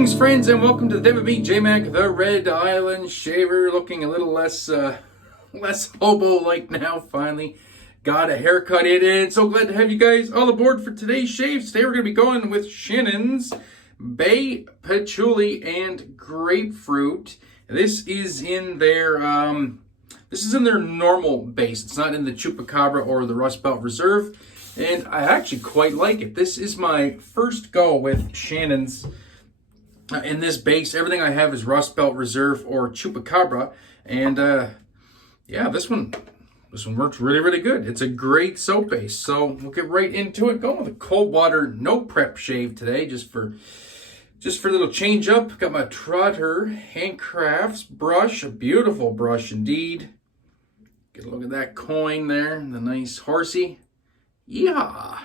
Greetings, friends, and welcome to the den with me, Jmac, the Red Island Shaver, looking a little less hobo-like now. Finally got a haircut in, and so glad to have you guys all aboard for today's shaves. Today we're going to be going with Shannon's Bay Patchouli and Grapefruit. This is in their normal base. It's not in the Chupacabra or the Rust Belt Reserve, and I actually quite like it. This is my first go with Shannon's. In this base, everything I have is Rust Belt Reserve or Chupacabra, and yeah, this one works really good. It's a great soap base, so we'll get right into it. Going with a cold water, no prep shave today, just for a little change up. Got my Trotter Handcrafts brush, a beautiful brush indeed. Get a look at that coin there, the nice horsey. Yeah,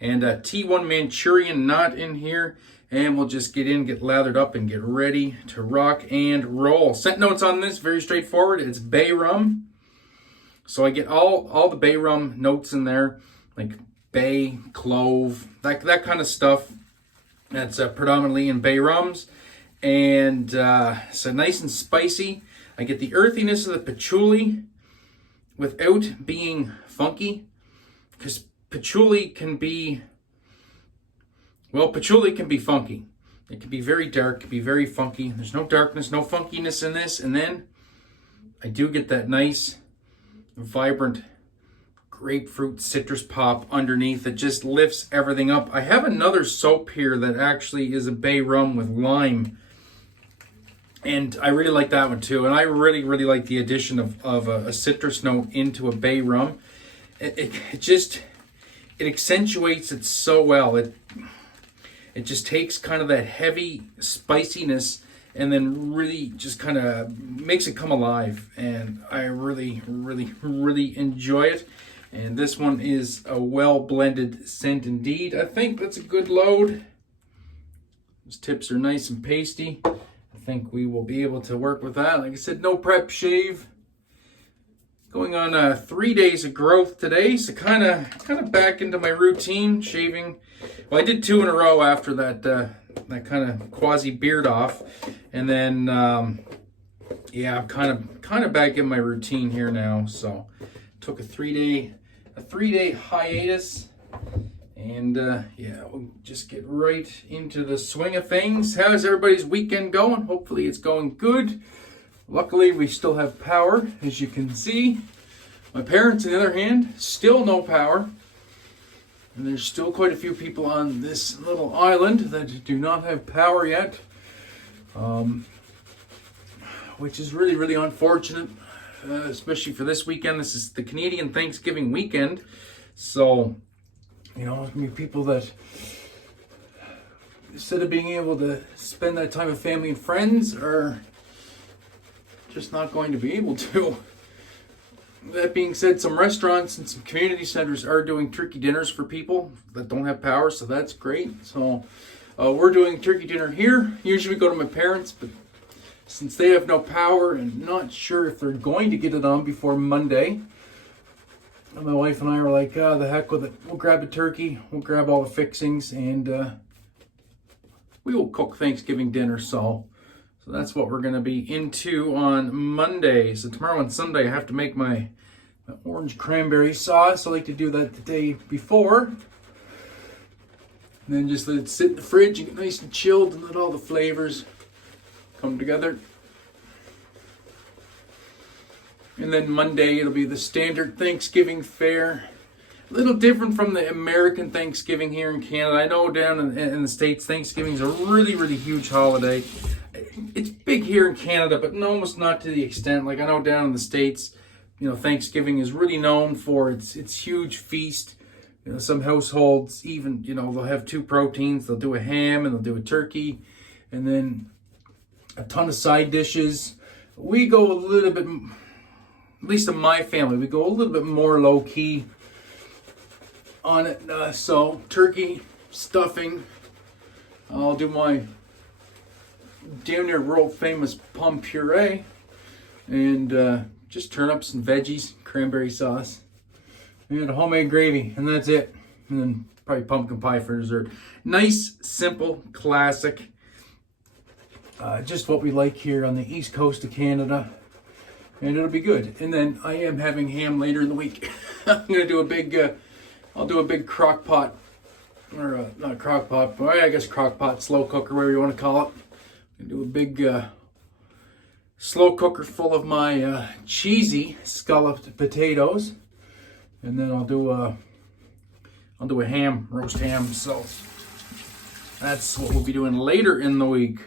and a T1 Manchurian knot in here. And we'll just get lathered up and get ready to rock and roll. Scent notes on this, very straightforward. It's Bay Rum. So I get all the Bay Rum notes in there, like bay, clove, that kind of stuff. That's predominantly in Bay Rums. And so nice and spicy. I get the earthiness of the patchouli without being funky. Because patchouli can be funky. It can be very dark, it can be very funky. There's no darkness, no funkiness in this. And then I do get that nice, vibrant grapefruit citrus pop underneath that just lifts everything up. I have another soap here that actually is a Bay Rum with lime. And I really like that one too. And I really like the addition of a citrus note into a Bay Rum. It accentuates it so well. It just takes kind of that heavy spiciness and then really just kind of makes it come alive. And I really enjoy it. And this one is a well-blended scent indeed. I think that's a good load. Those tips are nice and pasty. I think we will be able to work with that. Like I said, no prep shave. Going on 3 days of growth today, so kind of back into my routine, shaving. Well, I did 2 in a row after that kind of quasi beard off, and then yeah, I'm kind of back in my routine here now. So took a 3-day hiatus, and yeah, we'll just get right into the swing of things. How's everybody's weekend going? Hopefully it's going good. Luckily, we still have power, as you can see. My parents, on the other hand, still no power. And there's still quite a few people on this little island that do not have power yet. Which is really unfortunate, especially for this weekend. This is the Canadian Thanksgiving weekend. So, you know, there's going to be people that, instead of being able to spend that time with family and friends, are just not going to be able to. That being said, some restaurants and some community centers are doing turkey dinners for people that don't have power, so that's great. So we're doing turkey dinner here. Usually we go to my parents, but since they have no power and not sure if they're going to get it on before Monday, my wife and I were like, the heck with it. We'll grab a turkey, we'll grab all the fixings, and we will cook Thanksgiving dinner. So that's what we're going to be into on Monday. So tomorrow and Sunday, I have to make my orange cranberry sauce. I like to do that the day before. And then just let it sit in the fridge and get nice and chilled and let all the flavors come together. And then Monday, it'll be the standard Thanksgiving fare. A little different from the American Thanksgiving here in Canada. I know down in the States, Thanksgiving is a really huge holiday. It's big here in Canada, but almost not to the extent. Like I know down in the States, you know, Thanksgiving is really known for its huge feast. You know, some households even, you know, they'll have 2 proteins. They'll do a ham and they'll do a turkey, and then a ton of side dishes. We go a little bit, at least in my family, we go a little bit more low key on it. So turkey, stuffing. I'll do my damn near world famous plum puree, and just turnips and veggies, cranberry sauce, and a homemade gravy, and that's it. And then probably pumpkin pie for dessert. Nice, simple, classic. just what we like here on the east coast of Canada, and it'll be good. And then I am having ham later in the week. I'm gonna do a big, I'll do a big crock pot, or not crock pot, but I guess crock pot, slow cooker, whatever you want to call it. I'm gonna do a big slow cooker full of my cheesy scalloped potatoes, and then I'll do a ham, roast ham. So that's what we'll be doing later in the week.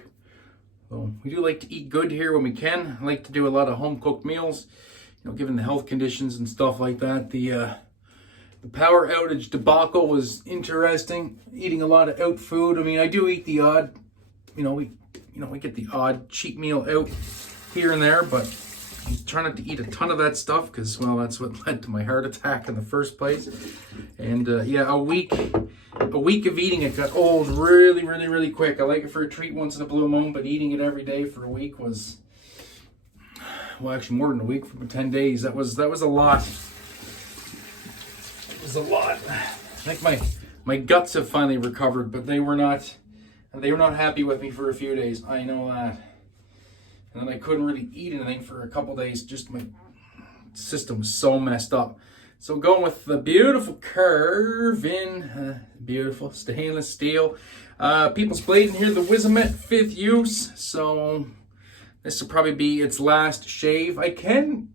So we do like to eat good here when we can. I like to do a lot of home cooked meals, you know, given the health conditions and stuff like that. The power outage debacle was interesting. Eating a lot of out food. I mean, I do eat the odd, we get the odd cheap meal out here and there, but I try not to eat a ton of that stuff because, well, that's what led to my heart attack in the first place. And yeah, a week of eating it got old really, really, really quick. I like it for a treat once in a blue moon, but eating it every day for a week was, well, actually more than a week, for 10 days. That was a lot. It was a lot. I think my guts have finally recovered, but they were not happy with me for a few days. I know that. And then I couldn't really eat anything for a couple days. Just my system was so messed up. So going with the beautiful Karve in beautiful stainless steel. People's Blade in here, the Jmac 5th use. So this will probably be its last shave. I can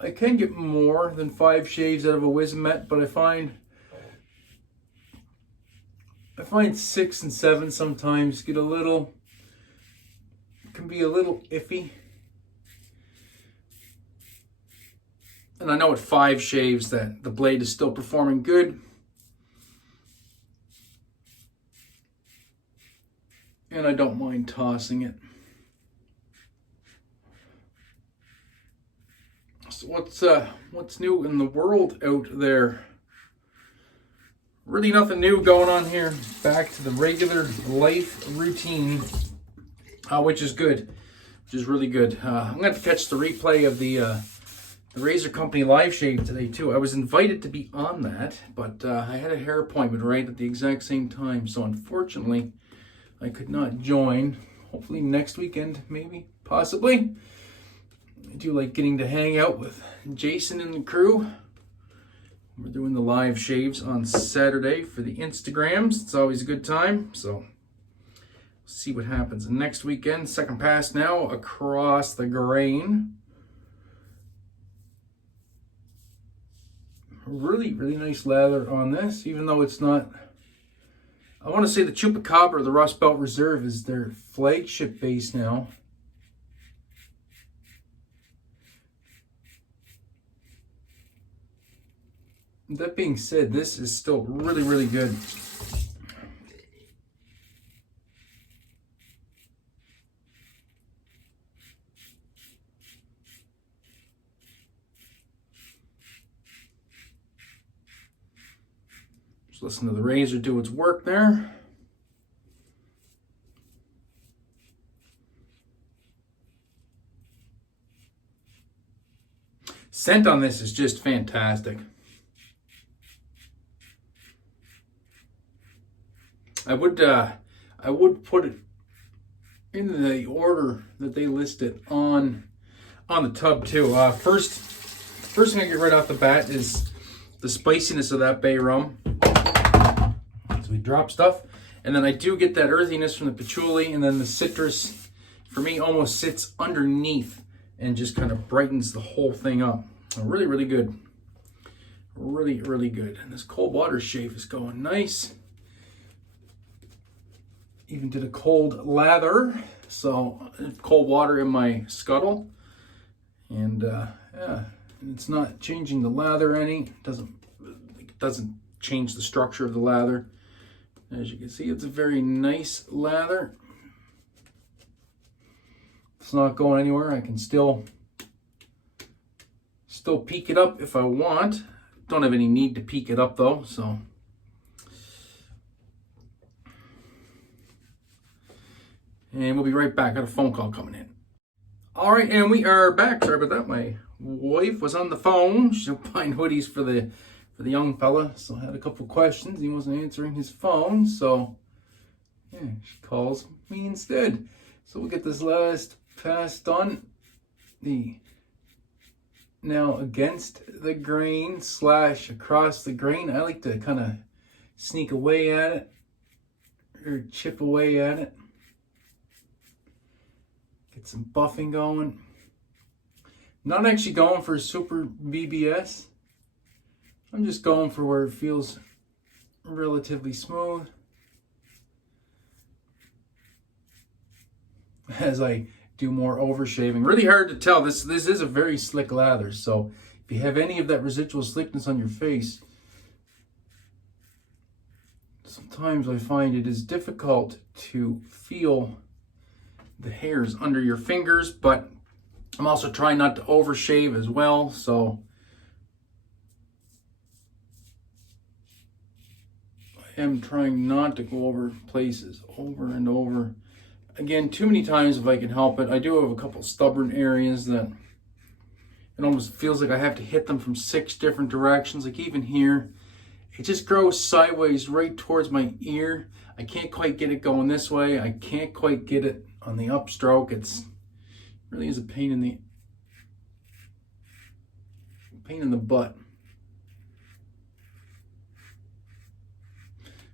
get more than 5 shaves out of a Jmac, but I find 6 and 7 sometimes can be a little iffy. And I know at 5 shaves that the blade is still performing good. And I don't mind tossing it. So what's new in the world out there? Really nothing new going on here. Back to the regular life routine. Which is good, which is really good. I'm going to have to catch the replay of the Razor Company live shave today too. I was invited to be on that, but I had a hair appointment right at the exact same time, so unfortunately I could not join. Hopefully next weekend, maybe, possibly. I do like getting to hang out with Jason and the crew. We're doing the live shaves on Saturday for the Instagrams. It's always a good time, so see what happens next weekend. Second pass now across the grain. Really, really nice lather on this, even though it's not. I want to say the Chupacabra, the Rust Belt Reserve, is their flagship base now. That being said, this is still really, really good. Listen to the razor do its work there. Scent on this is just fantastic. I would put it in the order that they list it on the tub too. First thing I get right off the bat is the spiciness of that Bay Rum. So we drop stuff, and then I do get that earthiness from the patchouli, and then the citrus for me almost sits underneath and just kind of brightens the whole thing up. Really, really good. Really, really good. And this cold water shave is going nice. Even did a cold lather, so cold water in my scuttle, and yeah, it's not changing the lather any. It doesn't change the structure of the lather. As you can see, it's a very nice lather. It's not going anywhere. I can still peek it up if I want. Don't have any need to peek it up though, so. And we'll be right back. Got a phone call coming in. All right, and we are back. Sorry about that. My wife was on the phone. She's buying hoodies for the young fella. So I had a couple questions. He wasn't answering his phone. So Yeah, she calls me instead. So we'll get this last pass done. Now against the grain / across the grain. I like to kind of sneak away at it or chip away at it. Get some buffing going. Not actually going for super BBS. I'm just going for where it feels relatively smooth. As I do more overshaving. Really hard to tell. This is a very slick lather, so if you have any of that residual slickness on your face, sometimes I find it is difficult to feel the hairs under your fingers, but I'm also trying not to overshave as well, so I am trying not to go over places over and over. Again, too many times if I can help it. I do have a couple stubborn areas that it almost feels like I have to hit them from 6 different directions. Like even here, it just grows sideways right towards my ear. I can't quite get it going this way. I can't quite get it on the upstroke. It really is a pain in the butt.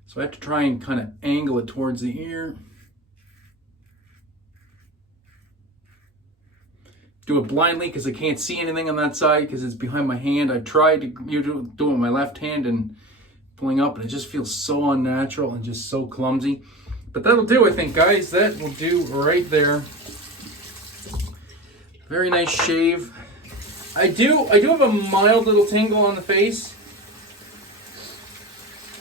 So I have to try and kind of angle it towards the ear. Do it blindly because I can't see anything on that side because it's behind my hand. I tried to do it with my left hand and pulling up, and it just feels so unnatural and just so clumsy. But that'll do, I think, guys. That will do right there. Very nice shave. I do have a mild little tingle on the face,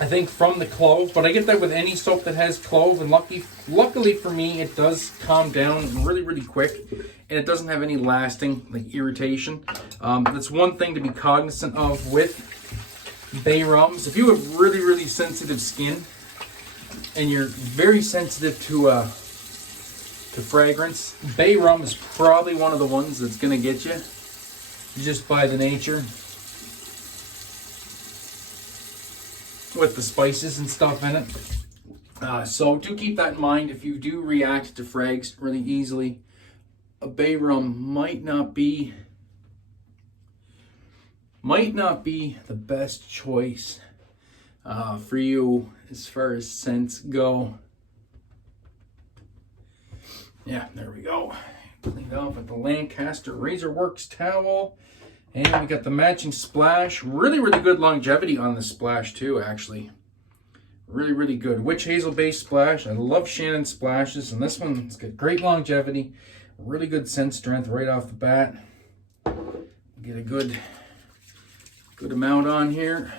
I think, from the clove, but I get that with any soap that has clove, and luckily for me, it does calm down really, really quick, and it doesn't have any lasting like irritation. That's one thing to be cognizant of with Bay Rums. If you have really, really sensitive skin, and you're very sensitive to fragrance, Bay Rum is probably one of the ones that's gonna get you, just by the nature. With the spices and stuff in it. So do keep that in mind if you do react to frags really easily. A Bay Rum might not be the best choice for you as far as scents go. Yeah, there we go. Cleaned off with the Lancaster Razor Works towel. And we got the matching splash. Really, really good longevity on this splash too, actually. Really, really good. Witch Hazel based splash. I love Shannon splashes, and this one's got great longevity. Really good scent strength right off the bat. Get a good amount on here.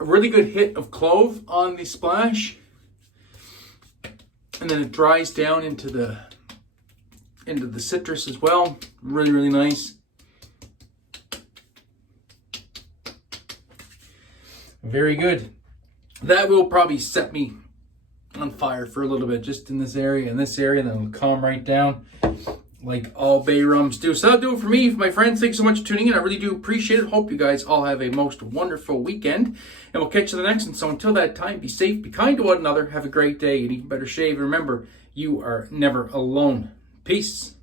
A really good hit of clove on the splash. And then it dries down into the citrus as well. Really, really nice. Very good. That will probably set me on fire for a little bit, just in this area and this area, and then it'll calm right down like all Bay Rums do. So that'll do it for me, my friends. Thanks so much for tuning in. I really do appreciate it. Hope you guys all have a most wonderful weekend, and we'll catch you the next one. So until that time, be safe, be kind to one another, have a great day, and even better shave. Remember, you are never alone. Peace.